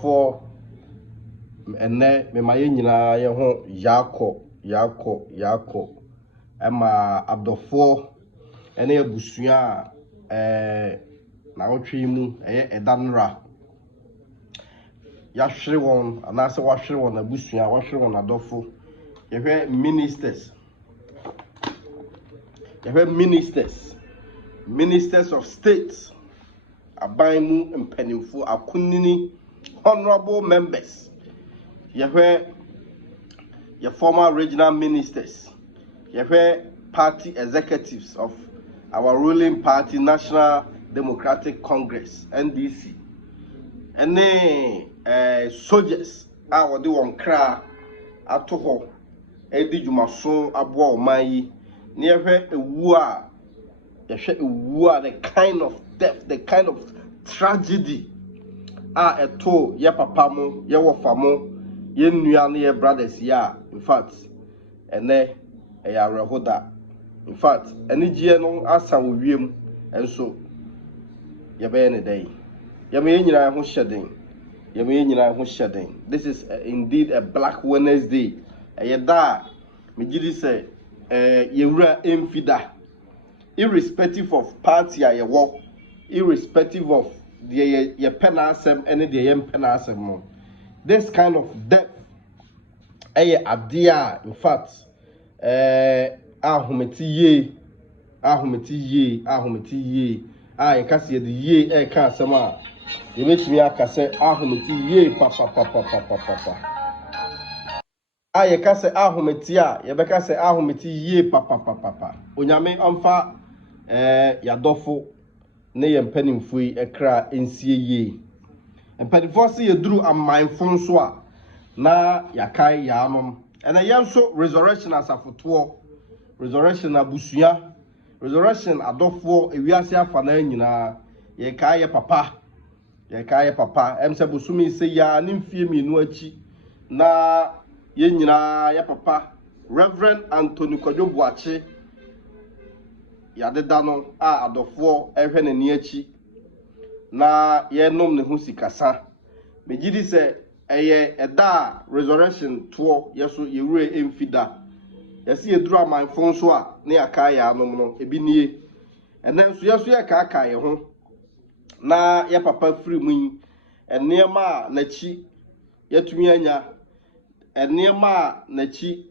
for and then me my nyina ye ho yako ema abdofo ene abusua na wotwe mu edanra ya hwere won anase wa hwere won abusua wa hwere won adofo ye hwe ministers of state abaimu mpanimfo akunini honorable members your former regional ministers, your party executives of our ruling party, National Democratic Congress, NDC, and then soldiers, our do one cry at Toho, Eddie Jumason, Abo Mai, near her a war, the kind of death, the kind of tragedy. Eto ya papa mo ya wofa mo ye nua ne ye brothers ya in fact ene ya rehoda in fact ene gie no asa wo wiem enso ye be ne dai ye me nyina ho hyeden this is indeed a Black Wednesday ye da me gidi say ye wura emfida irrespective of party ye wo irrespective of the penasem and the penasem. This kind of depth, idea, in fact, ahumeti ye, I can see the ye, can't sama. You make me a say ahumeti ye, papa. I can say ahumetia, you can say ahumeti ye, papa. Unyame amfa, yadofo. Ne ye mpanimfo yi ekra ensie ye mpanimfo se ye duru amanfo so a na yakai yanom ena ye so resurrection asafoto resurrection abusua resurrection adofo ewiase afa na nyina ye kai ye papa emse busumi se ya ne mfie mienu achi na ye nyina ye papa Rev Anthony Kwadwo Boakye yadeda no adofo ehwe ne ni achi na ye nom ne hu sikasa megidi se eye eda resurrection to yeso yewure emfida yesi eduru amanfo so a ne aka ya anom no ebi nie enenso yeso ye ka ye ho na ye papa firi mu enema na chi yetumi anya enema na chi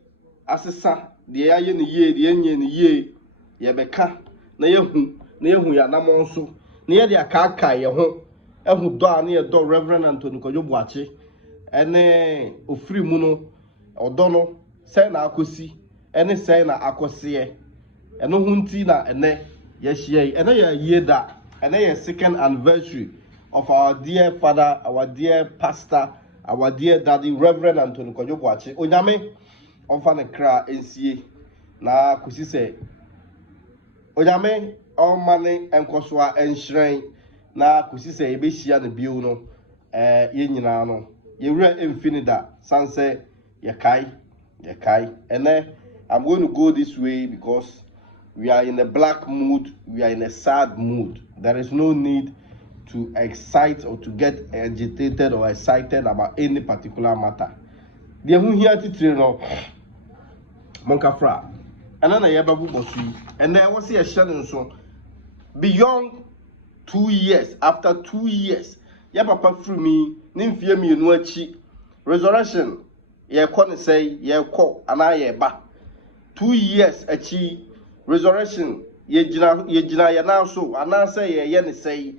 asesa de ya ye ne ye de enye ne ye yebeka na yehu ya namonso na ye de aka ye ho ehu do a na ye do Rev Anthony Kwadwo Boakye ene ofiri mu no odo no sei na akosi ene sei na akose eno hu nti na ene ye hie ene ye yeda ene ye second anniversary of our dear father, our dear pastor, our dear daddy Rev Anthony Kwadwo Boakye onyame onfa ne kra ensie na kosi se onyame omane enkosoa enhran na kosi se ebehia ne bio no ye nyina no ye wura infinida sanse ye kai and I'm going to go this way because we are in a black mood, we are in a sad mood. There is no need to excite or to get agitated or excited about any particular matter. The who here titire no monkafra anana ye babu bosu and there was a shadow so beyond 2 years, after 2 years ya papa free me nimfie me enu achi resurrection ye ko ne say ye ko ana ye ba 2 years achi resurrection ye gina ye na so ana say ye ne say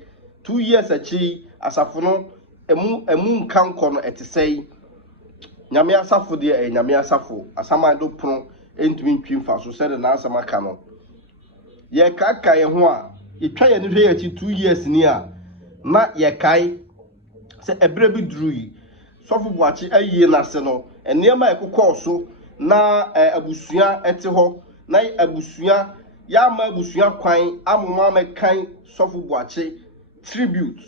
2 years achi asafo no emu nkanko no ete say nyame asafo de nyame asafo asama do pron entumi ntwimfa so said na asama ka no ye kaka ye ho a ye twa ye ne hwe achi 2 years ni a na ye kai se ebre bi duru yi sofo Boakye ayie na se no enema ekokọ so na abusua ete ho na abusua ya ma abusua kwan amoma mekan sofo Boakye tribute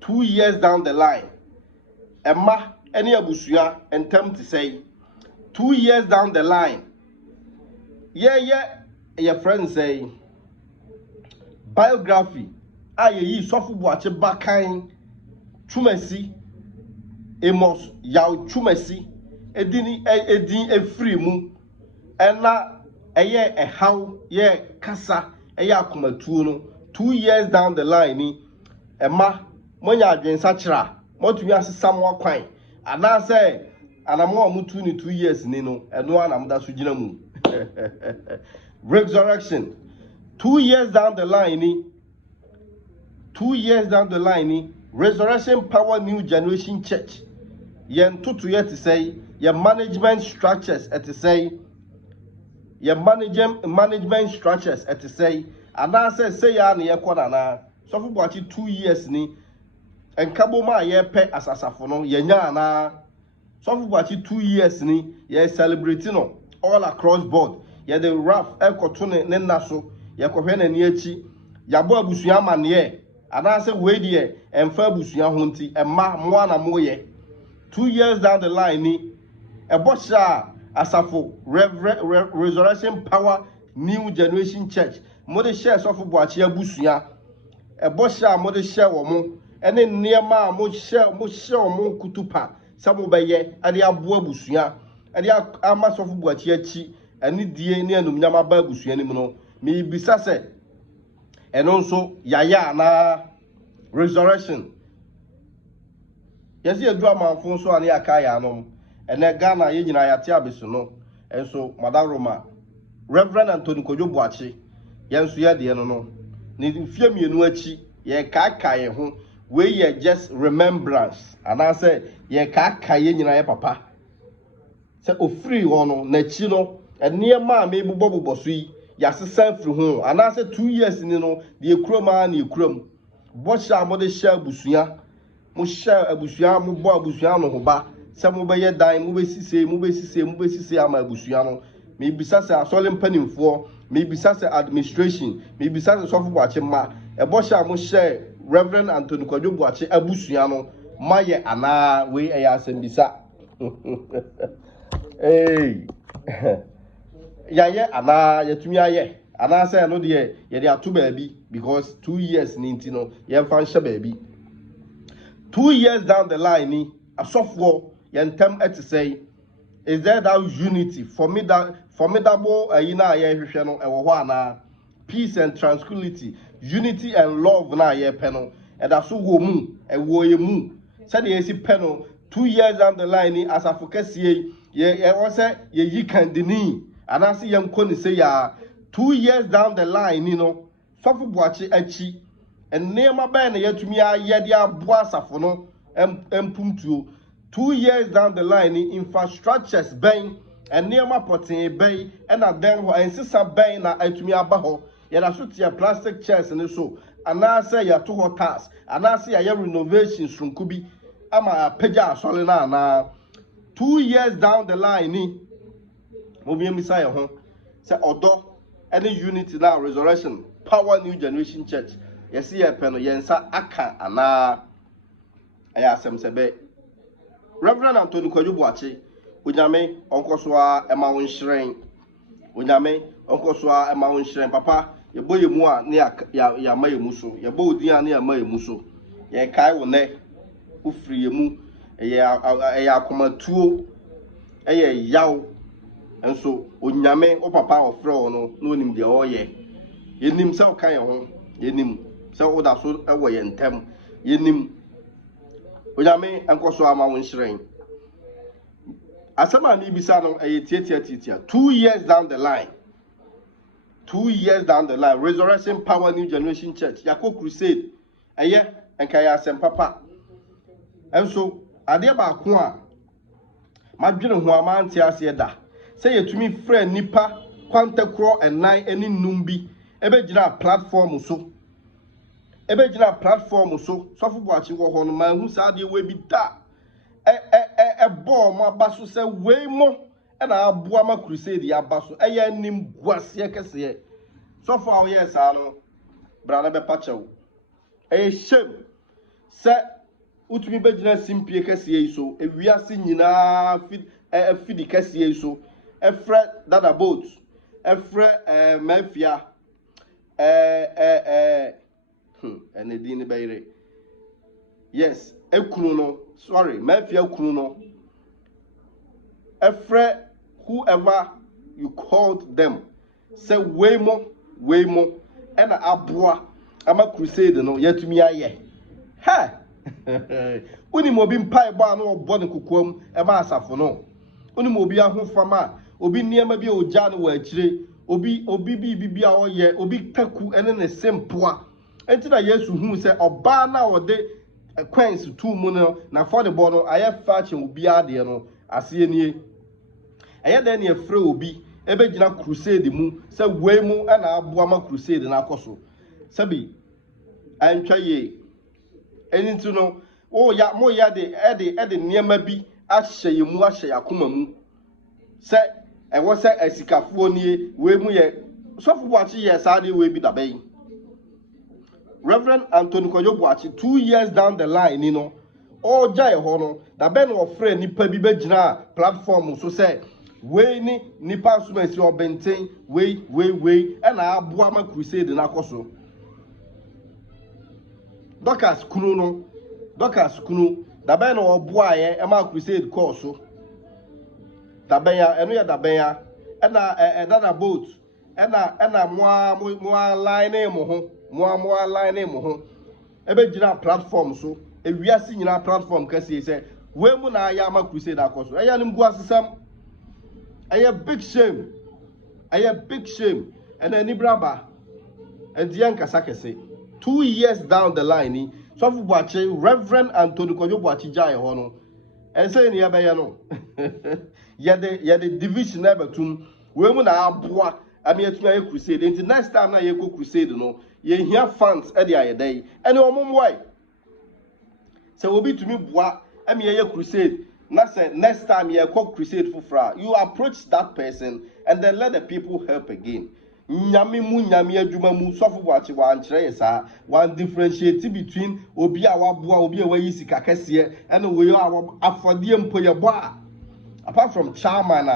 2 years down the line emma any abusua entem to say 2 years down the line your friends say biography aye yi sofo Boakye bakan tumasi Amos yaw chumasi edin efiri mu ena eye ehaw ye kasa eye akomatuo no 2 years down the line ni ema monya adwensa kira motumi asesa mo akwan ana say anamo amutu ni 2 years ni no eno anamda so gina mu resurrection 2 years down the line ni 2 years down the line ni Resurrection Power New Generation Church yen tutu ye to say your management structures at to say your management structures at to say and I say ya na ye kwona na so for about 2 years ni enkabo ma ye pe asasafo no ye nya na so for about 2 years ni ye celebrating no all across board ye the rough ekoto ne na so ye kohwe na ni achi ya bo abusua amane and I say we die emfa abusua ho nti emma mo na mo ye 2 years down the line ni ebosha asafo Resurrection Power New Generation Church mode share sofo boachi abusua ebosha mode share wo mo ene niema mo share mo kutupa sabo beye ade abo abusua ade ama sofo boachi achi ene die ne anum nyama ba abusua ni mu no me bisa se eno nso yaya na resurrection yesi edu amanfo so ane akaya anom ene Ghana ye nyina yate abeso no enso Madam Roma Rev Anthony Kwadwo Boakye yenso ye de no ni fie mienu achi ye kaka ye ho we ye just remembrance and I say ye kaka ye nyina ye papa se ofiri ho no na chi no ene ma me bobobbo so yi yasesa firi ho and I say 2 years ni no de ekuroma na ekuram bo sha mo de sha busua mo sha abusua mo bo abusua no ho ba se mo be ye dan mo be sise ama abusua no me bisa se asole mpanimfo me bisa se administration me bisa se sofo Boakye ma e bo sha mo share Reverend Anthony Kwadwo Boakye abusua no ma ye ana we e ya asem bisa hey ya ye ana yetumi aye ana say no de ye de ato baabi because 2 years ni nti no ye fa nhye baabi 2 years down the line ni asofo ye ntem et say is there that unity formidable na ye hwehwe no ewo ho ana peace and tranquility unity and love na ye pe no e da so wo mu e wo ye mu say de esi pe no 2 years down the line ni asafokase ye wo say ye yikandini ana se ye nkoni say ya 2 years down the line you know sofo Boakye achi enema ba na yatumi ayede abo asafo no empumtuo 2 years down the line infrastructures ben enema poten ben na den ho ensisa ben na atumi aba ho ye da so tia plastic chairs ne so ana say ya to ho tas ana say ya renovation sunkubi ama pagya asole na 2 years down the line ni mo bi emisa ye ho say odo any unity now Resurrection Power New Generation Church yes ye peno yensa aka ana aya asem sebe Reverend Anthony Kwadwo Boakye onyame onkoso a ema won hyiren onyame onkoso a ema won hyiren papa ye boye mu a ne ya ma ye mu so ye bo odin a ne ya ma ye mu so ye kai wo ne ufiri ye mu ye akomatuo ye yaw enso onyame o papa ofre no no onim de oye yenim se o kan ye ho yenim se o da so ewo ye ntem yenim onyame enkoso ama won hyiren asema ni bisa no tiatia 2 years down the line 2 years down the line Resurrection Power New Generation Church yako crusade enka ya asem papa enso ade ba ko a madwene ho amanti ase da say yetumi frɛ nipa kwantakro ennan eni numbi ebegyina platform so sofo Boakye wo ho no ma hu sa de we bi da bɔ mo abaso sɛ we mo na aboa ma crusade ya baso eye nim guase kese sofo a wo ye sa no bra na be pachew shame sɛ utumi begyina simpie kese yi so ewiase nyina fidi kese yi so efre dada boat efre mafia ene din bayire yes ekunu no sorry mafia ekunu no efre whoever you called them say wemo ena aboa ama crusade no yatumi aye ha uni mobi mpai ba no obo ne kokoam e ma asafo no uni mobi ahofama obi niema bi oja no wa akire obi bibia oye obi taku ene ne sempoa enti na Yesu hu se oba na ode queens tu mu no na for the ball no aye fachi obi ade no ase nie eye den ne frɛ obi ebe gina crusade mu se wemu na aboa ma crusade na akoso sabi antwa ye eni tu no o ya mo ya de niema bi ahye ye mu ahye yakoma mu se ewo se asikafuo nie wemu ye sofo Boakye ye saade we bi dabai Rev Anthony Kwadwo Boakye 2 years down the line you know o jai ho no da be no ofre nipa bi be gina platform so se we ni nipa asumasi obenten we na aboa ma crusade na akoso Dokas kunu da be no oboa ye e ma crusade course so da be ya eno ya da be ya na boat ena mo line mo ho ebe gina platform so e wiase nyina platform kasi se we mu na ya ma crusade akoso e ya nim gu asesam a big shame and any braba and Dianka say 2 years down the line so for Boakye Reverend Anthony Kwadwo Boakye jai hono and say ni abaya no ya the division never tum we mu na aboa ami atuna ye crusade and next time na ye go crusade no ye hear fans e dey ayedai and omom why say obi tumi boa ami ye crusade. Now say next time you call crusade for fra, you approach that person and then let the people help again. Nyami adwuma mu sofo Boakye wa ankyere yesa one differentiate between obi a waboa obi a wayi sika kese and we are afodie mpo ye bo apart from chairman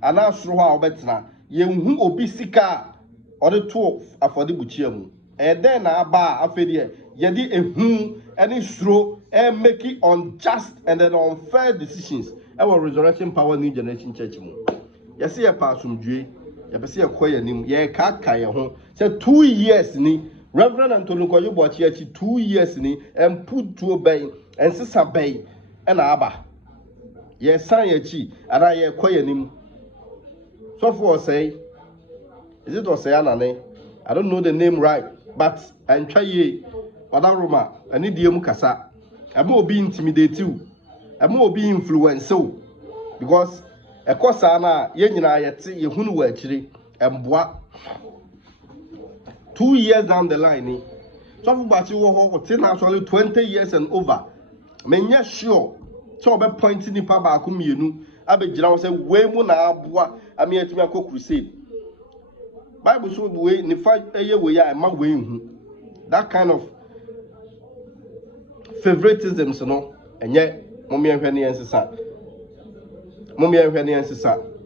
ana asoro ha obetena ye hu obi sika or the 12 afode buchia mu then na aba afedie ye di ehu any suro and make it unjust and then unfair decisions. Our resurrection power new generation church mu. You see a pasum due, you see a choir nim, ye kaka ye ho. Say 2 years ni Reverend Anthony Kwadwo Boakye 2 years ni and put to obey and sister bay and aba. Ye san ye chi and I ye choir nim. So for say, is it or say anane? I don't know the name right, but and try ye other Roma and idiom kasa. I'm more be intimidated too. I'm more be influenced so because a course ana yenina yet ye hunu actually and boa 2 years down the line. So for Boakye wo actually 20 years and over. Menya sure so be pointing ni pa ba ko mienu abegina wo say we mu na aboa ami atumi akọ crusade. Bible so we ni fa eye we ya ma we hu. That kind of favoritism so no enye mommy ehwene ensesa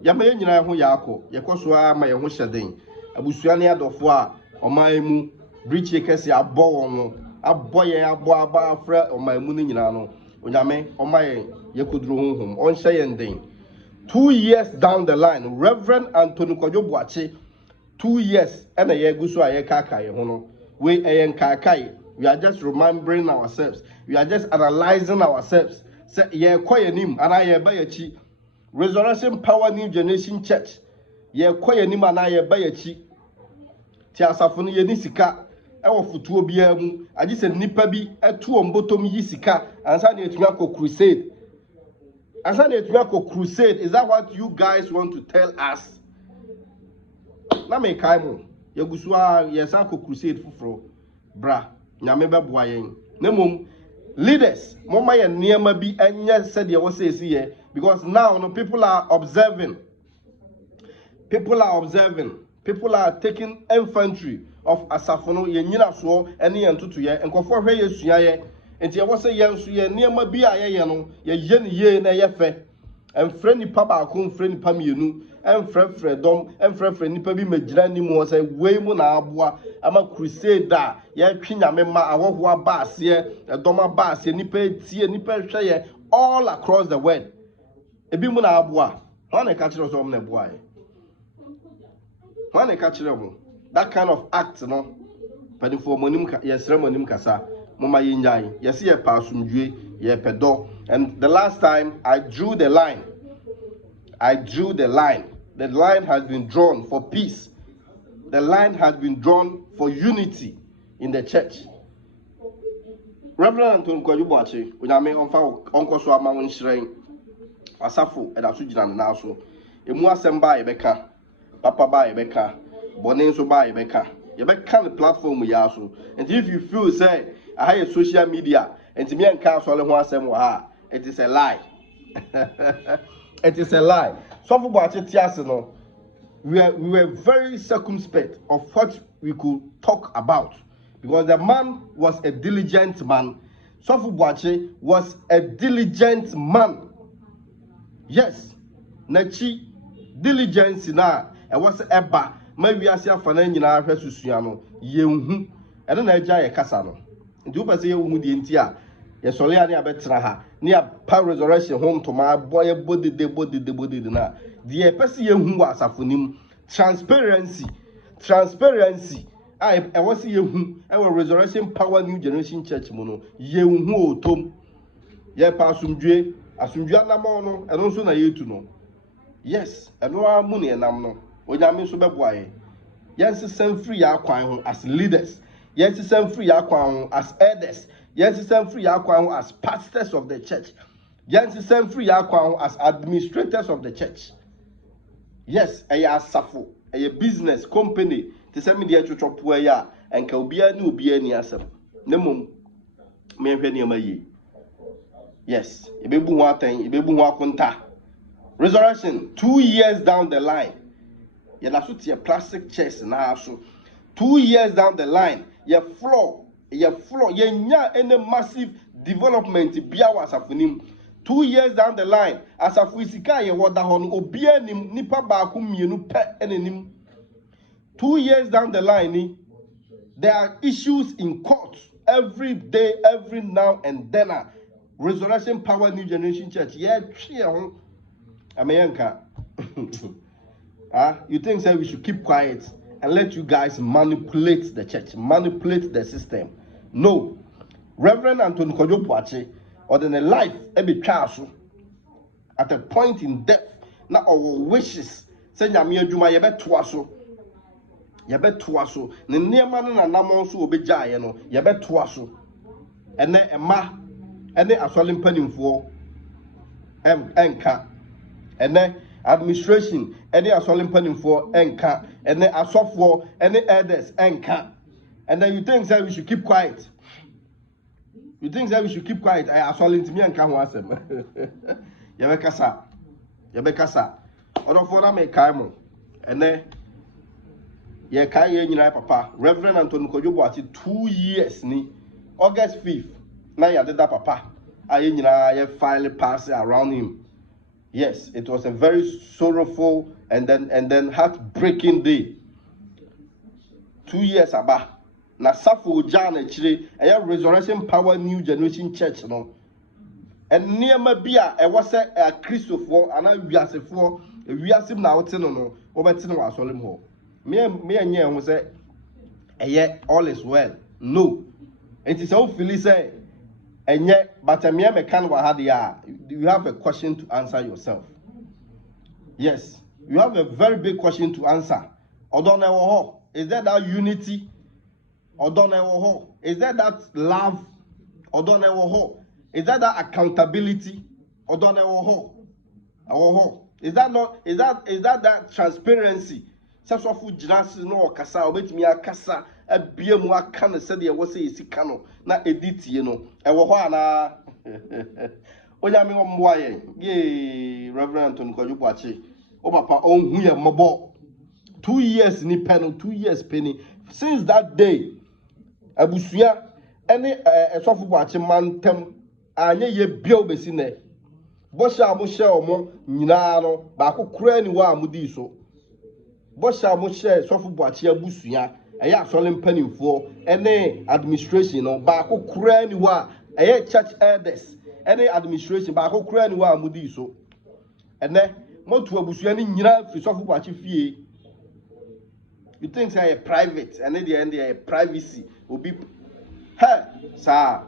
ya ma nyina ho ya akọ ye koso a ma ye ho hyeden abusua ne adofo a oman mu bridge kese abọ won abọ ye abọ aba afra oman mu ne nyina no onyame oman ye koduro honhom on hye ye nden 2 years down the line Reverend Anthony Kwadwo Boakye 2 years na ye guso a ye kaka ye ho no we eyen kakai. We are just remembering ourselves. We are just analyzing ourselves. Say, yeah, choir nim, and I buy a chi. Resurrection Power New Generation Church. Yeah, choir nim, and I buy a chi. Tia safuni ye nisika. Ewo futuo biamu. I just said nipa bi etu ombotom yisika. Ansa ne etuako crusade. Ansa ne etuako crusade. Is that what you guys want to tell us? Na me kaimo. Ye gusua ye sanko crusade fufro. Bra. Nyame beboa yen nemom leaders mama ye niema bi anya said ye wo say here because now no people are observing people are taking infantry of asafono ye nyina so ene ye ntoto ye enkofo hwe ye sua ye enti ye wo say ye nso ye niema bi a ye no ye ye ne ye na ye fe and friend nipa baako friend nipa mienu and friend dom and friend nipa bi magyina ni mu say we mu na aboa ama crusade da ye twi nyame ma awoho aba ase edom aba ase nipa tie nipa hwe ye all across the world ebi mu na aboa ho na ka kire so na boa ye ho na ka kire mu that kind of act no pedifo monim yesre monim kasa mama yinyan yesi ye pasumdue ye pedo. And the last time I drew the line. The line has been drawn for peace. The line has been drawn for unity in the church. Rev Anthony Kwadwo Boakye, unyame onko so ama wonhyiren. Asafo edaso gina na so. Emu asem ba yebeka, papa ba yebeka, bone nso ba yebeka. Yebeka the platform ya so. And if you feel say I have social media and me and ka so le ho asem wa ha, it is a lie. It is a lie. So for Boakye no, we were very circumspect of what we could talk about because the man was a diligent man. So for Boakye was a diligent man. Yes, Nachi diligence na e was eba ma wiase afana nyina ahwe susua no yenhu ene na agya ye kasa no nti wo pese ye wu die nti a ye sole ya ne abetra ha ne a power resurrection home to my boy body na die pese ye hu wa asafonim transparency I was ye hu e resurrection power new generation church mu no ye hu otom ye pa asumdue anamo no eno so na yetu no. Yes, eno amu ne enam no onyame so beboa ye yes sem free akwan ho as leaders, yes sem free akwan ho as elders, yes sem free akwan ho as pastors of the church, yes sem free akwan ho as administrators of the church. Yes, asafo a business company to send me the chochopo ya enka obia ni asem ne mom me hwe ne amayi. Yes, ibebu ho atan ibebu ho akonta. Resurrection 2 years down the line. You na so tie plastic chairs na so 2 years down the line your floor ye nya any massive development bia wasafonim 2 years down the line asafu isika ye woda ho no obia nim nipa baako mienu pe enenim 2 years down the line there are issues in court every day every now and then. Resurrection Power New Generation Church yeah twie ho ameyanka. You think that we should keep quiet and let you guys manipulate the church, manipulate the system? No. Reverend Anthony Kwadwo Boakye or then a life every child at a point in death. Now our wishes say nyame adwuma ye beto aso ne niema no na namon so obegya ye no ye beto aso ene ema ene asole mpanimfo enka ene administration any asole mpanimfo enka any asofo any elders enka. And then you think that we should keep quiet. I asole ntimi enka ho asem. Yebekasa odofo na me kai mo ene ye kai ye nyina papa Reverend Anthony Kwadwo Boakye 2 years ni August 5th na ya deda papa aye nyina ye file pass around him. Yes, it was a very sorrowful and then heartbreaking day. 2 years aba. Na safo jana chire a Resurrection Power New Generation Church no. And near Mabia, I was a Christopher and I wiasefo, wiasim na wote no, obeti no asolim ho. Me and ye was say all is well. No. It is all feel say and yet, but a mere you have a question to answer yourself. Yes, you have a very big question to answer. Is there that unity? Is there that love? Is that accountability? Is that transparency? No kasa obetimi akasa abiemu aka ne se de wo se isika no na editie no ewo ho ana onyame wo mboa ye Reverend Anthony Kwadwo Boakye o papa onhu ye mobo 2 years ni pen 2 years penny since that day abusua ene esofo Boakye mantem anye ye bia obesi ne Bosha mo share omo nyina no ba ko kura ni wa amudi so. Bosha mo share Sofo Boakye abusua eya asole mpanimfo ene administration no ba ko kura ni wa eya church elders ene administration ba ko kura ni wa amudi so. Ene motu abusua ni nyina fi Sofo Boakye fie. You think say private and at the end they privacy will be hey sir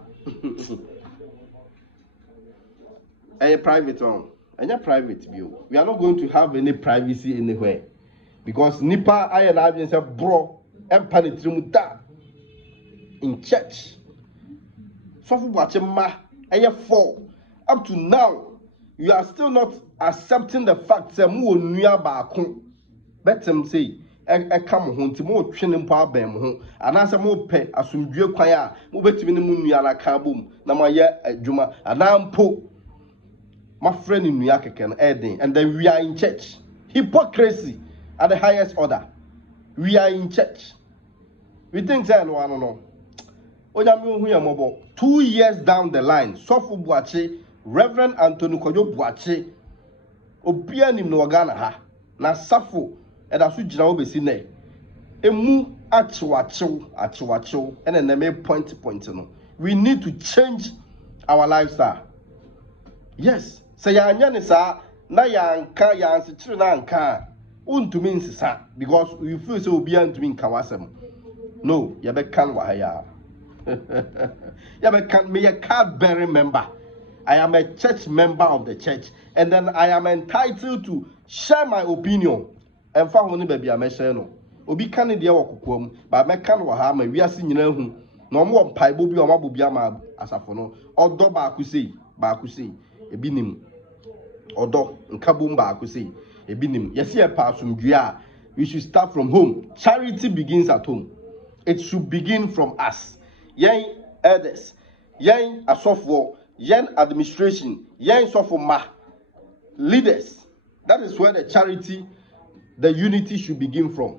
a private one and your private view. We are not going to have any privacy anywhere because nipa I and I say bro and panitrimuta in church. Sofo Boakye ma a 4 up to now you are still not accepting the fact that mu onua baako betem say e come ho nti mo twene mpo abem ho anasa mo pe asomdwe kwan a mo betimi ne mu nua na ka bom na ma ye adwuma anampo my friend in nua keke no eden and then we are in church. Hypocrisy at the highest order. We are in church. We think say no no onya me hu yamobo 2 years down the line Sofo Boakye Rev Anthony Kwadwo Boakye obia nim no Ghana ha na safo and as we jina obesi ne emu achiwachiw and then me point no we need to change our lifestyle. Yes say ya anya ne sa na ya nka ya nsichiri na nka untumi nsisa because we feel say obi antumi nka wasem no ya be kan wa ya ya be kan me a card bearing member. I am a church member of the church and then I am entitled to share my opinion. And fa ho ne ba bia me share no obi kan de wakokom ba me kan wa ha ma wiase nyina hu na omo mpaibo bi omo abobia ma asafo no odo ba akusei ebinim odo nkabom ba akusei ebinim yesi e pa asomdwe a we should start from home. Charity begins at home. It should begin from us. Yen elders, yen asofo, yen administration, yen sofo ma leaders. That is where the charity, the unity should begin from.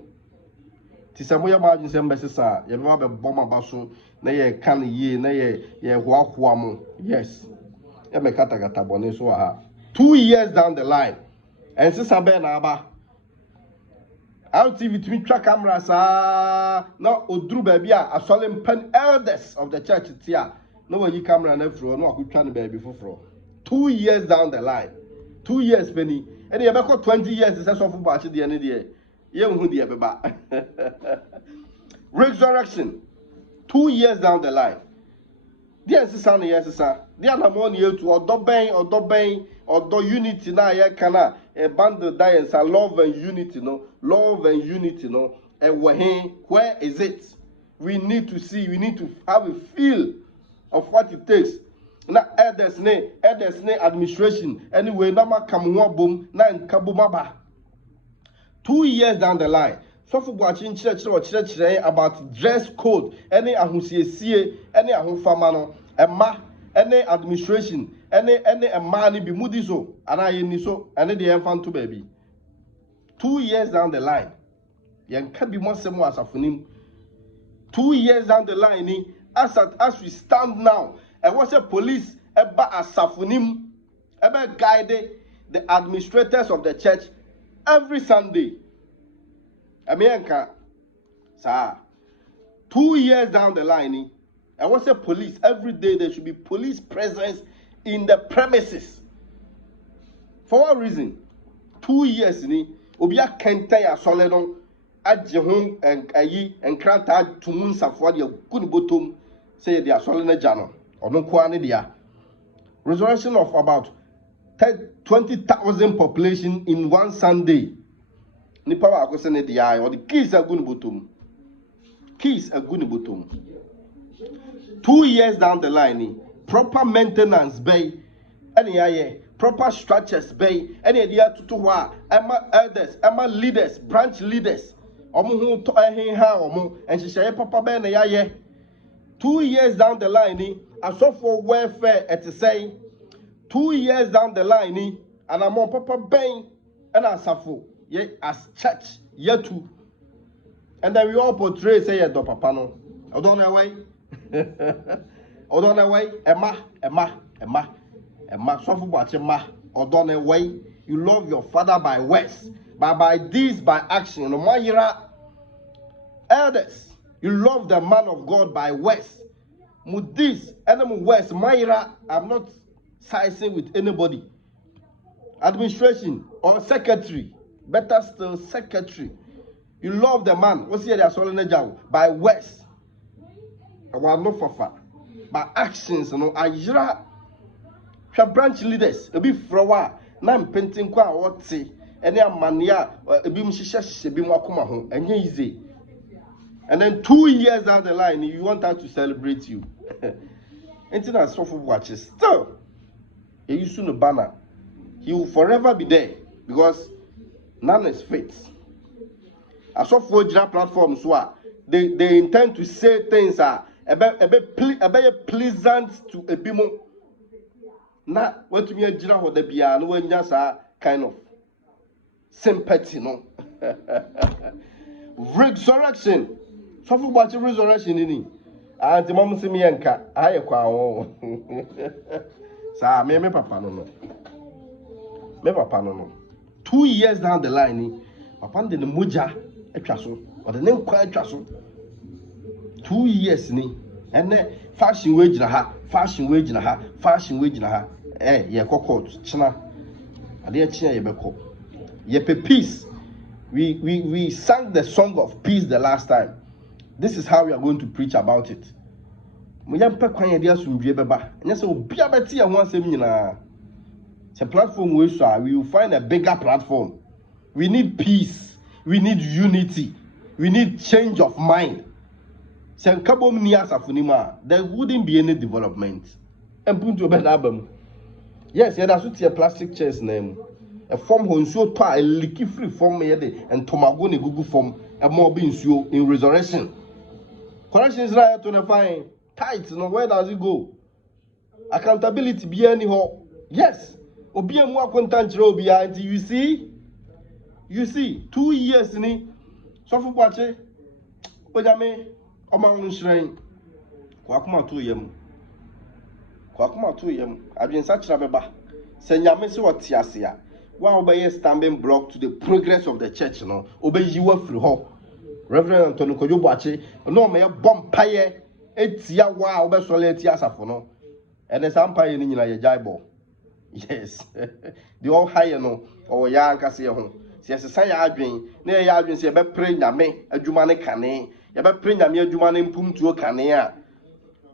Tisamoya margin sembesa, ye be bomba baso, na ye kan ye, na ye huahua mo. Yes. Ye me kata bone so ha. 2 years down the line. And sisa be na aba. Our TV to track cameras now odru baby asole pen elders of the church tia. No one you camera na fro no akutwa ne baby foforo. 2 years down the line. 2 years penny. And you have 20 years is Sofo Boakye the end there. You the beba. Resurrection. 2 years down the line. Dear sister, yes, sir. Dear Namon you to or unity na ya kana a bundle diets are love and unity, no love and unity, no. And where is it? We need to see, we need to have a feel of what it takes. Na elders ne administration anyway na makamwa boom na nkabumaba 2 years down the line Sofo Boakye chire about dress code any ahusiesie any ahofama no ema any administration any ema ni bi mudi so ana ye ni so any de emfanto baby 2 years down the line yanka bi mosem asafonim 2 years down the line ni as we stand now. And what's a police eba asafunim eba guide the administrators of the church every Sunday. America, sir. 2 years down the line, and what's a police every day there should be police presence in the premises. For what reason? 2 years ni obia kenta ya soleno agye ho ayi enkranta tumun safo de kunu botom say they are soleno jano. Resurrection of about 20,000 population in one Sunday. Nipa wa ko sene dia or the keys are good bottom. Keys are good bottom. 2 years down the line, proper maintenance bay, any proper structures bay, any idea to wa, Emma elders, Emma leaders, branch leaders, omu to ha omu, and she say papa bay na 2 years down the line, as for welfare at the say 2 years down the line, and I'm on papa bay and as as church yet too. And then we all portray say do papa no. I don't know why. Emma. ma sofo Boakye ma odone way. You love your father by words, but by deeds, by action. No more elders, you love the man of God by words. Mudis, enemy words, Myra, I'm not sizing with anybody. Administration or secretary, better still secretary. You love the man. What's here? They are by words. I want no fafa. By actions, you know. Ajira, branch leaders. A bit frowa. Na painting kwa what say. Any mania. A bit mshisha be more come home. And easy. And then 2 years down the line, you want her to celebrate you. Anything that's so for watches. Still, you used to banner. He will forever be there because none is fit. As of for platforms, they intend to say things are a bit pleasant to a people. Now, what to me a jira or the piano when just a kind of sympathy, no. Resurrection. So for watching resurrection in it. And the mom see me and cat. I acquire. Sir, me papa no. Me papa no. 2 years down the line, papa de moja etwaso. Or the name quite etwaso. 2 years ni. And then fashion wage na ha, fashion wage na ha, fashion wage na ha. Ye court china. Ade china ye beko. Ye pe peace. We sang the song of peace the last time. This is how we are going to preach about it. We have pe kwan ye dia sumdue beba. Enya se obi abeti ya ho asem nyina. It's a platform we will find a bigger platform. We need peace. We need unity. We need change of mind. There wouldn't be any development. Yes, that's what your plastic chairs name. A form who so a leaky free form and tomagoni Google form a more being so in resurrection. Correction is right to the fine. Tight, no, where does it go? Accountability be anyhow. Yes. Obia more content behind you see. 2 years ni. So for Boakye. Ojame. Oma unshrine. Kwakuma 2 yem. Kwakuma 2 yem. Abin sachira beba. Se nyame se wati asia. Wa obeye stumbling block to the progress of the church no. Obeyi wa free ho. Rev Anthony Kwadwo Boakye. No me bom paye. Etia wa obesole etia asafo no. Ene sampaye ni nyina ye jaibo. Yes. The all higher no or ya nkase ho. Se sesa ya adwen na ya adwen se be pre nyame adwuma ne kane. Ya be pre nyame adwuma ne mpumtuo kane a.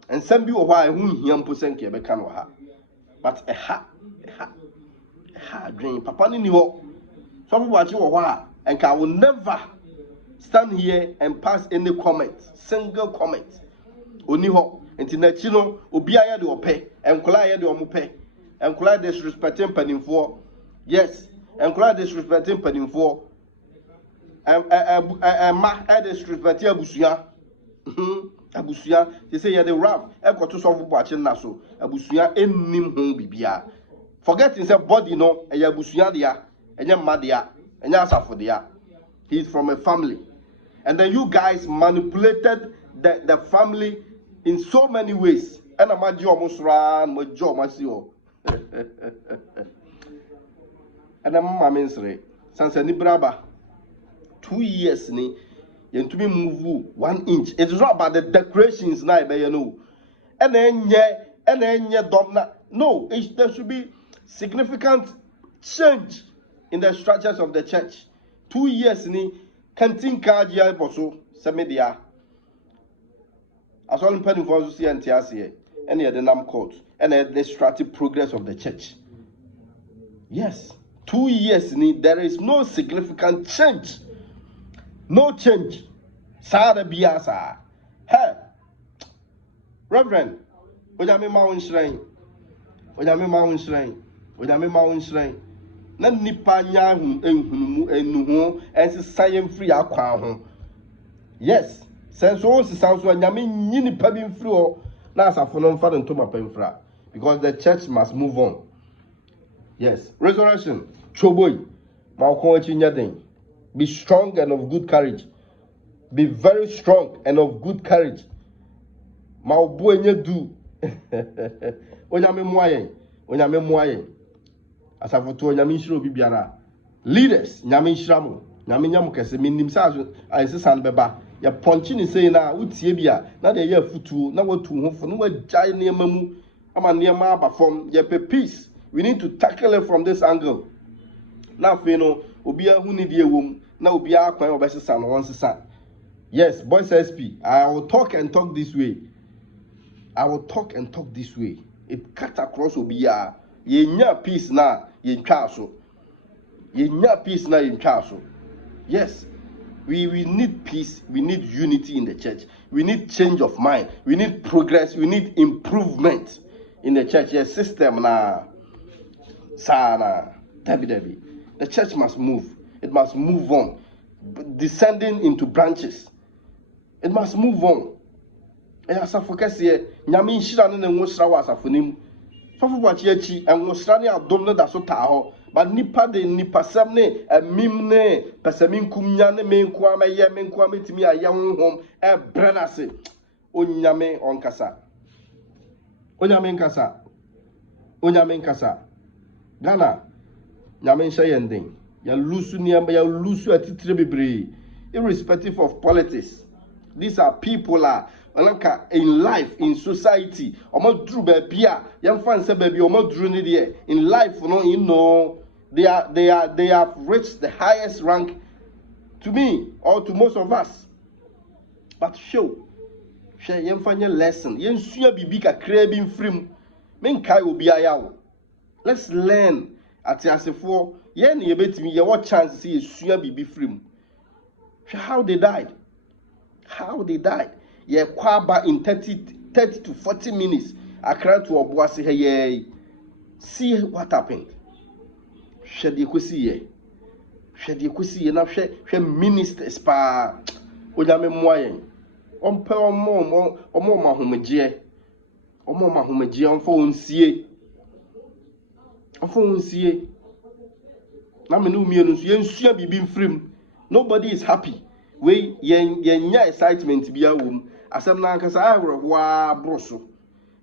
Ensam bi wo ho a hu hia mpo senke ye be kan wo ha. But ha adwen papa ni ho. So people watch wo ho a and I will never stand here and pass any comment, single comment. Oni ho enti na chi no obi aya de ope enkola aya de omope. Encourage disrespecting penning. Yes, encourage disrespecting penning. Ma disrespecting abusuya. Abusuya. They say you're the Rev. Eko to solve Boakye naso. Abusuya enim hon bibia. Forget his body no. Eya abusuya dia. Enya madia. Enya asafo dia. He's from a family, and then you guys manipulated the family in so many ways. And I'm a almost ran my job myself. And I'm mamensre. Since any braba 2 years ni to me move 1 inch. It's not about the decorations now, you know. And then domna. No, there should be significant change in the structures of the church. 2 years ni canteen card ya boso semedia. As all in penny for see and tiasie. And the NAM court and the destructive progress of the church. Yes, 2 years there is no significant change. No change. Sada biasa. Hey, Reverend, ojame ma unshrine. Ojame ma unshrine. Ojame ma unshrine. Na nipa nya enhunu enuhu ensi sayem free akwa ho. Yes, sense o si sanso anyame nyini pa bi mfiri ho. Because the church must move on. Yes. Resurrection. Choboy. Be strong and of good courage. Be very strong and of good courage. Do. Onyame moyen. onyame moaye asafoto onyame nshiro bibiara leaders nyame nshiramo nyame nyam kese minim sa ayesesan beba ya ponchi ni sei na utie bia na de ya futuo na watu hofo na wagyae niema mu ama niema abafom ye pe peace. We need to tackle it from this angle. Na fe no obi ahu ni de ewom na obi akwan obesesa no wonsesa. Yes, boys SP, I will talk and talk this way. I will talk and talk this way. It cut across obi ya ye nya peace na ye ntwa so. Ye nya peace na ye ntwa so. Yes. We need peace, we need unity in the church, we need change of mind, we need progress, we need improvement in the church. Yes, system na sana debi. The church must move, it must move on, descending into branches. It must move on. Asafo kese nyame nhira ne nwosra wa asafo nim. Fafo bwachi achi nwosra ne adom ne da so taa ho. But nipa de nipa sam ne mim ne pesaminkum nya ne menku ameye menku ametimi aye honhom e brenase onyame onkasa. Onyame nkasa. Onyame nkasa. Ghana nyame nhya yenden. Ya lusu niamba ya lusu atitire bebre irrespective of politics. These are people in life, in society. Omodru babia, yam fan se baby omodru ni de. In life, they have reached the highest rank to me or to most of us. But show yam fan lesson. Yen suya bibi ka craving free. Men kai obi ayawo. Let's learn at yasefo. Yen ye betimi ye what chance see suya bibi free. How they died. How they died. Ye kwaba in 30 to 40 minutes. Accra to Obuasi hey. See what happened. She de kwesi ye na she ministers pa onyame moyen. Ompe omo mahomegye. Omo mahomegye onfo onsie. Na me no mienu so yensua bibi mfrim. Nobody is happy. We nya excitement bia wom asem na nkasa ahrowa broso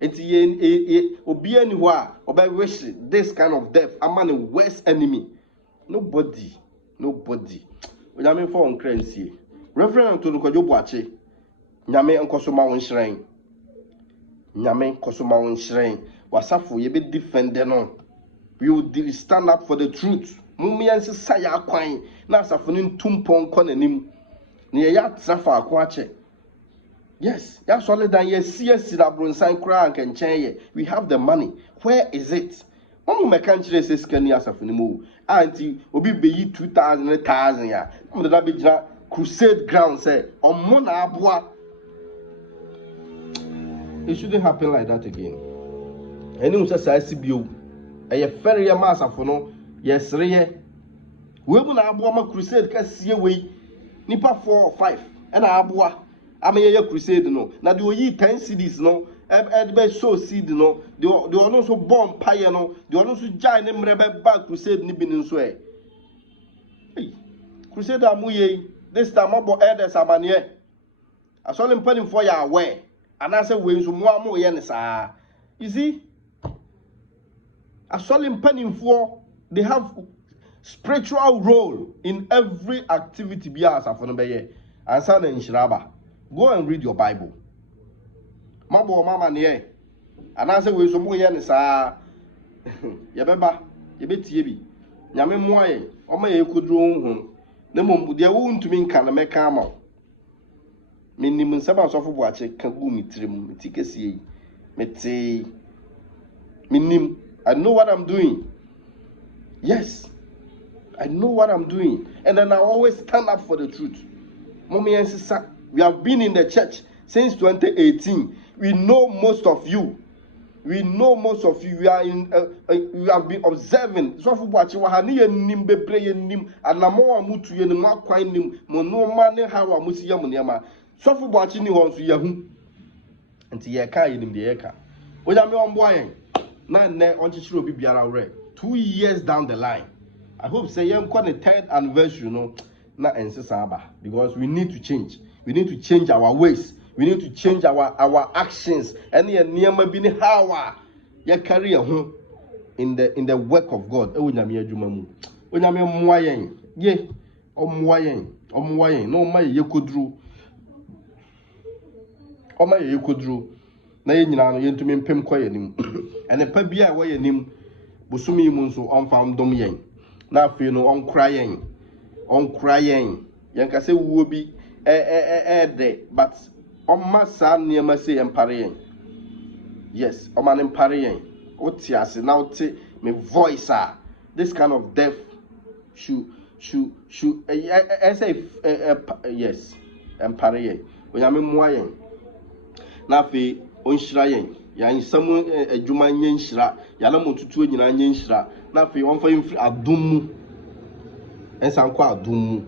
enti obi ani ho a oba wish this kind of death among the worst enemy. Nobody onyame for on crancy. Rev Anthony Kwadwo Boakye nyame nkosoma won hyiren wasafo ye be defend no. We will stand up for the truth. Mumianse saya kwan na asafo ni ntumpon kɔ nanim. Yes, ya solid than yes, we have the money. Where is it? My country says can you auntie obi be 2,000 ya. Crusade ground say on mona abua. It shouldn't happen like that again. Anyone says I see you. A ferry massa for no, yes, we will abua crusade can see away. Nipa 4 or 5 and abua ameye crusade no na de oyi 10 CDs no e be so seed no de ono so bomb paye no de ono so jai ne mrebe ba crusade ni bi nso e crusade amuye this time abo elders amane asole mpanim for ya aware anase we nso mo amoye ne saa you see asole mpanim for they have spiritual role in every activity biya asafo no beye ansa na nshiraba. Go and read your Bible. Mabo mama ne anase we so mo ye ne saa ye beba ye betie bi nyame moaye o ma ye koduro hu na mom de wo ntumi nka na meka ama menim nsaba asofo Boakye ka gu mitrim tikesi yi mete menim I know what I'm doing. Yes, I know what I'm doing. And then I always stand up for the truth. Mommy and sister, we have been in the church since 2018. We know most of you. We are in. We have been observing. So for Boakye, wahani ye nim bebre ye nim. Anamo amutu ye nim akwa nim. Mono mane hawa musi ya munyama. So for Boakye ni honsu yahu. Enti ye ka ye nim de ye ka. Oya me omboayen. Na ne onchichiro bi biara wre. 2 years down the line. I hope say yem kwa the 3rd anniversary na ensesaba because we need to change. We need to change our ways. We need to change our actions. Any niyama bi ni hawa ya carry ho. in the work of God. E onyame adwuma mu. Onyame mmoa yen. Ye, ommoa yen. No ma ye kodru. Oma ye kodru. Na ye nyina no yentumi mpem koye nim. Ene pa bia wo ye nim. Busumi mu nso onfam dom yen. Na afi no onkra yen. Yen ka se wuo bi de but omma sa niema se empare yen. Yes, oman empare yen. Otiase na oti me voice this kind of death should yes, empare yen. Onyame moa yen. Na afi onhyira yen. Ya nsamu adwuma nyenhyira, ya na motutu nyina nyenhyira. Na afi onfa mfiri adom mu. Ensan kwa adom mu.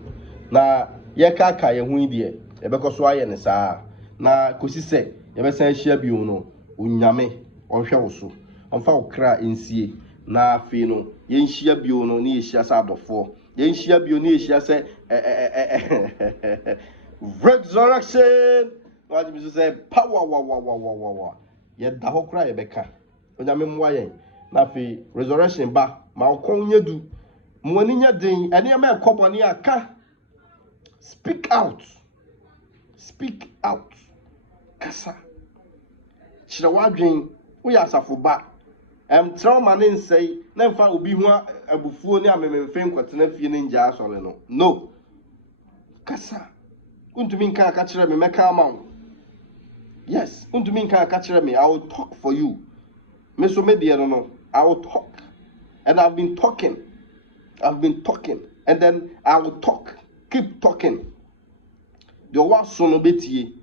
Na ye kaka ye hu de e be koso aye ne saa na kosi se ye be san hia bio no onyame onhwe wo so onfa wo kra ensie na afi no ye nhia bio no ne ye hia sa adofo ye nhia bio ne ye hia se resurrection what me say power wa ye da ho kra ye be ka onyame mmoa yen na afi resurrection ba ma okon nyedu mo ani nya den ene ma ekobone aka. Speak out. Kasa. Chirawadwen wo ya safoba. Trauma ne nsei na mfa obi hu abufuo ne amememfe nkwatena fie ne nja asole no. No. Kasa. Untumi nka aka kire me meka ama wo. Yes, untumi nka aka kire me. I will talk for you. Me so me de no. I will talk. And I've been talking. And then I will talk. Keep talking. The was son obetie.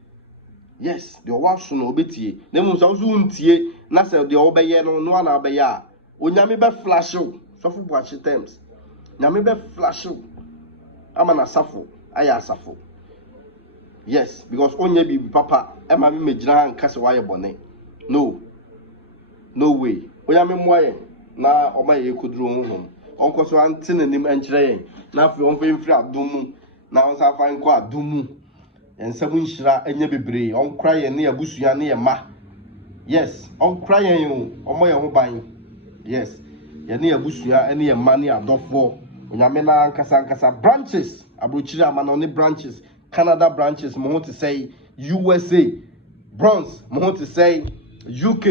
Yes, the was son obetie. Nemu sa uzu untie na se the obeye no na obeye a. Onyame be flash o. So fu boachi terms. Nyame be flash o. Ama na safo, aya safo. Yes, because onye bi papa e ma me mejira nka se waye bone. No way. Onyame moaye na omaye kodru honhom. Onkoso antene nim enkyere yen. Na afi onfa mfiri adom mu. Na onsa fa nko adom mu. Ensamu nhyira enye bebre. Onkra yen ne abusua ne ma. Yes, onkra yen o. Omo ye ho ban. Yes. Ye ne abusua ne ma ne adofo. Onyame na nkasa branches. Abrochiri amana ne branches. Canada branches mo to say USA. Bronze mo to say UK.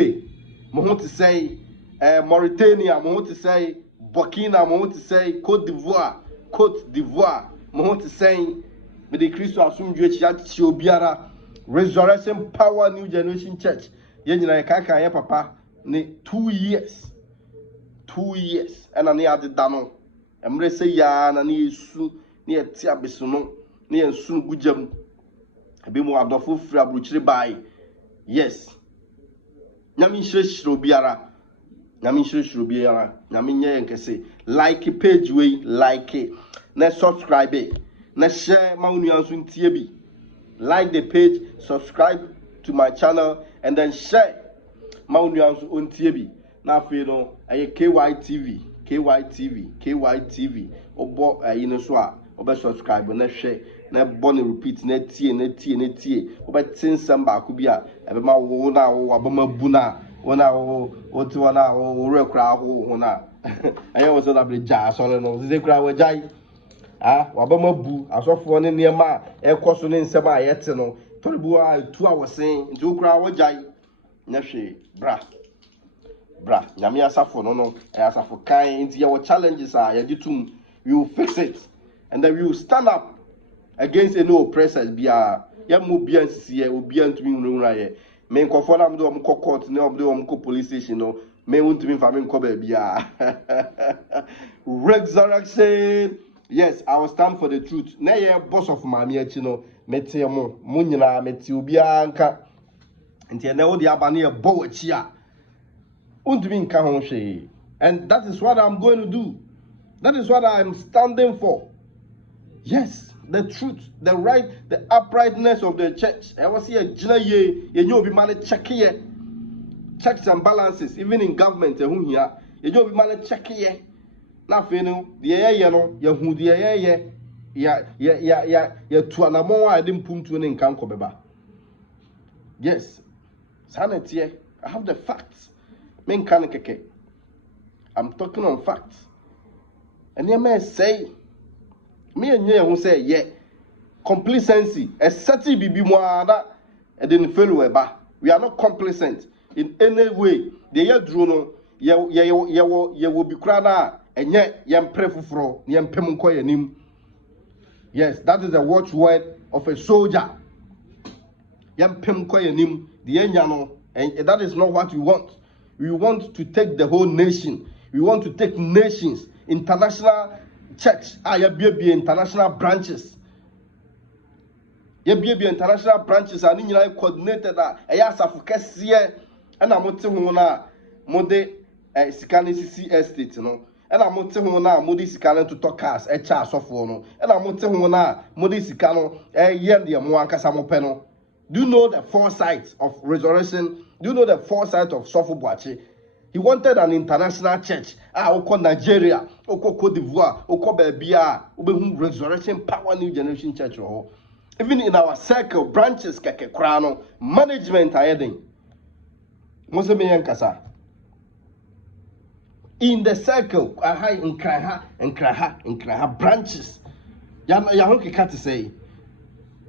Mo to say Mauritania mo to say Burkina mo to say Cote d'Ivoire mo to say me the Christo asumdwe chi obiara Resurrection Power New Generation Church ye nyina kaka ye papa ne 2 years and na ade da no emre se ya na ne yesu ne eti abeso no ne yensu gujam ebe mu adofo firi abrochire bai. Yes, nyame hire obiara nyame nye nkese like page we like na subscribe na share ma unu anso ntie bi. Like the page, subscribe to my channel and then share ma unu anso ontie bi. Na afi no aye KYTV obo ayi no so a obe subscribe na hwe na born repeat na tie obe tinsam ba ko bi a ebe ma wo na wo abama bu na wona wo ti wona wo rekra ho wona aye wo so na bre ja so le no ze kra wo jai wabama bu asofo ne niema ekoso ne nsem a yete no toribu a 2 hours nti okra wo jai na hwe bra nyame asafo no asafo kan nti your challenges are yagitum we will fix it and then we will stand up against any oppressors bia ya mo bia nsisi obi antumi nwura ye me nkofo na mdo omko court ne omko police station no me wontumi fa me nko ba bia resurrection. Yes, I will stand for the truth. Na ye boss of mami achi no metie mo nyina metie obi anka nti na wo de abane ye bo achi a undumi nka ho hwe. And that is what I'm going to do. That is what I'm standing for. Yes, the truth, the right, the uprightness of the church. I was here jina ye nyo obi mane check ye. Checks and balances even in government ehun hia. Ye nyo obi mane check ye. Na fe no de ye no ye hu de ye ya tu anamon a de mpumtu ne nkan ko beba. Yes, sanity I have the facts. Men kan keke I'm talking on facts. And you may say, me and you who say, yeah, complacency, a certain bibi moana, and then fail weba. We are not complacent in any way. The year drono, ye will be crana, and yet yam pray for yam pemunkoyanim. Yes, that is the watchword of a soldier. Yam pemunkoyanim, the enyano, and that is not what we want. We want to take the whole nation. We want to take nations, international church, international branches. International branches are coordinated. And I'm mode Sikani estate, no. And I'm mode Sikana to talk cars, a char software, and I'm mode Sikano, yen the Moanka Samopeno. Do you know the foresight of resurrection? Do you know the foresight of Sofo Boakye? He wanted an international church. Oko Nigeria, Oko Cote d'Ivoire, Oko Bebia, resurrection power new generation church. Even in our circle, branches, keke krano, management are heading. In the circle, branches. Yahuke can't say.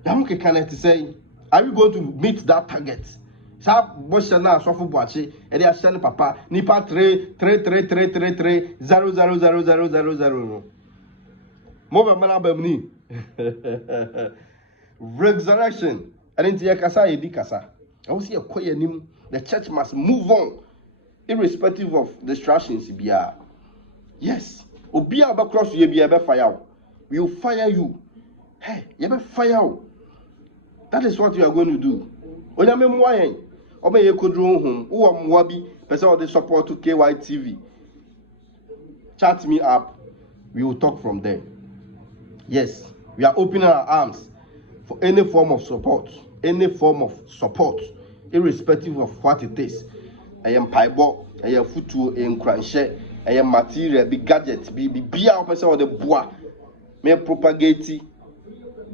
Yahuke can't say. Are you going to meet that target? Sa boshana Sofo Boakye e dey asane papa nipa 33333300000. Mo be mala bamni. Resurrection. And into kasa e di kasa. I will see a koyanim. The church must move on irrespective of distractions bia. Yes. Obi aba cross you bia be fire. We will fire you. Hey, you be fire. That is what you are going to do. Onyame mwayen. Obe ye kodro home. Uwa mwabi. Person of the support to KYTV. Chat me up. We will talk from there. Yes. We are opening our arms for any form of support. Any form of support. Irrespective of what it is. I am paibo. I am futu. I am cranche. I am material. Be gadget. Be bia person of the bois. Me propagate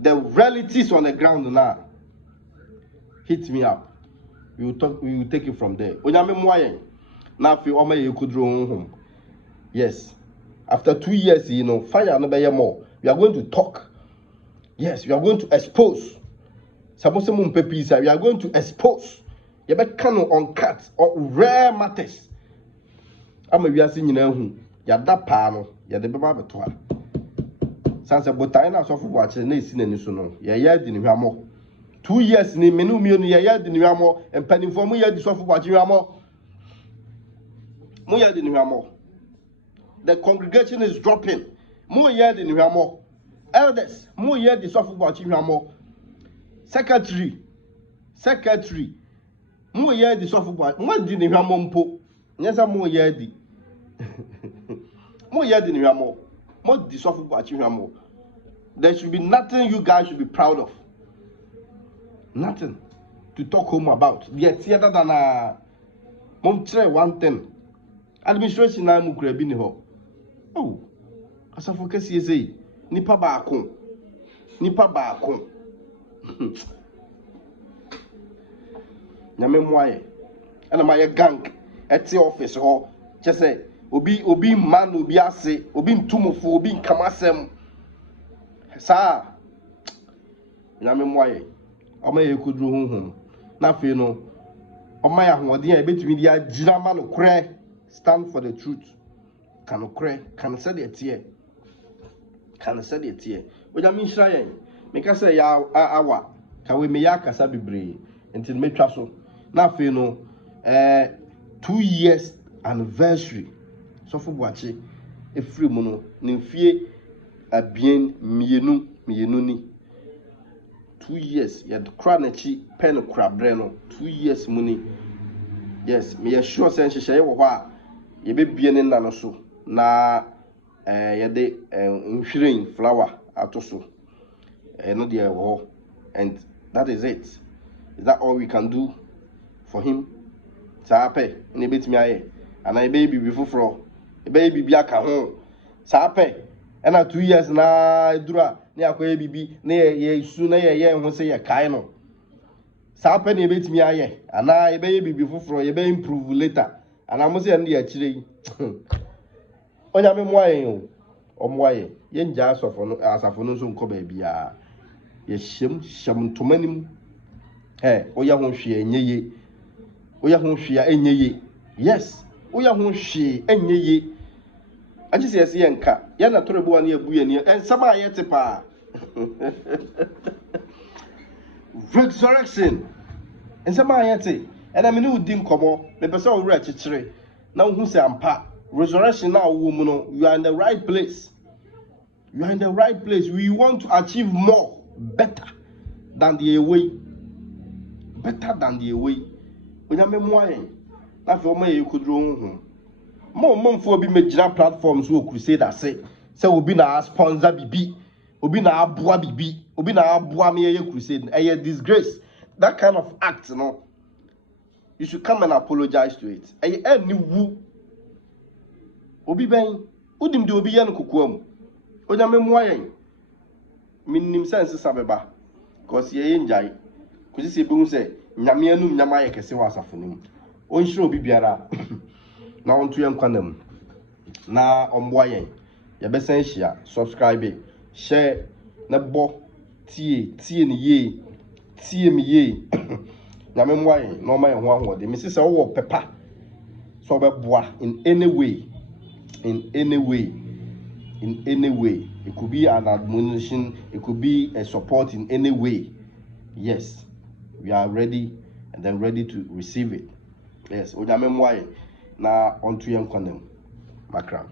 the realities on the ground now. Hit me up. We will talk. We will take it from there. Onyame mwayen. Now fi oma ye kudro home. Yes. After 2 years, fire no be more. We are going to talk. Yes, we are going to expose. Suppose we are going to expose. You be cano on cut or rare matters. Ama we are seeing you ya da pa no. Ya de beba beto. Sanse botai na so fo Boakye na esi nani so no. Ya di ni hwamo. 2 years ni menu mienu ya di ni hwamo. Empanifo mu ya di so fo Boakye hwamo. Mu ya di ni hwamo. The congregation is dropping. Mu ya di ni hwamo. Elders, mu ya di so fo Boakye hwamo. Secretary. Mu ya di so fo Boakye. Mu di ni hwamo mpo. Nyesa mu ya di. Mu ya di ni hwamo. There should be nothing you guys should be proud of. Nothing to talk home about. Yet, other than one thing. Administration na mu kura bi ni ho. Oh, asafo kesi eze. Nipa baako. Nyame mwaye. Ana ma ye gang eti office ho. Chese obi man obi ase obi ntumofo obi nkamasem sa nyame mwaye oma ye kudru honhom na fe no oma ya hoden ya betumi dia gira ma no kre stand for the truth kan kre kan say the tie onyame nhira yen meka say ya awa ka we me ya kasa bebre entin metwa so na fe no 2 years anniversary Sofo Boakye efiri mu no nimfie abien mienu ni 2 years ya kra na chi pen kra bre no 2 years mu ni. Yes, me ya sure say nhyehyɛ wo hɔ a ye be bie ne nna so na ye de nhwiren flower atoso no de wo, and that is it. Is that all we can do for him? Sape ne betimi aye ana baby before baby bi aka ho sape na 2 years na dura ne akoye bibi na ye su na ye ho se ye kai no sape ne betimi aye ana ye bibi foforo ye be improve later ana mo se ne ye chire yi onyame moayen o omoaye ye nja asafo no so nko ba bia ye hyem ntomanim oya ho hwe enyeye oya ho hwe enyeye yes oya ho hwe enyeye agise yesi yenka ya na torebo ane abu ye ne ensama ayete pa resurrection ensama ayete ena me ne udi nkomo me pese o wura chichire na hu se ampa resurrection na wo mu no you are in the right place. You are in the right place. We want to achieve more, better than the away. Better than the away. When I'm memoir, that's for me you could run. More for be major platforms who crusade that say will be na sponsor bibi, will be na abua bibi, will be na abua me crusade. A disgrace. That kind of act, you know. You should come and apologize to it. A new Obi ben, udim do obi yan kukuam. Onyame moayen minnim sense sabeba because ye njai kuzi se behu se nyame anum nyama ye kese wa asafonim onhire obi biara na onto ye nkwanam na omboayen ye besan hia subscribe share na bo tie ne tie me ye nyame moayen no ma ye ho ahode me se wo pepa so beboa in any way it could be an admonition, it could be a support in any way. Yes, we are ready and then ready to receive it. Yes, onyame mwaye na onto yen kwanem makram.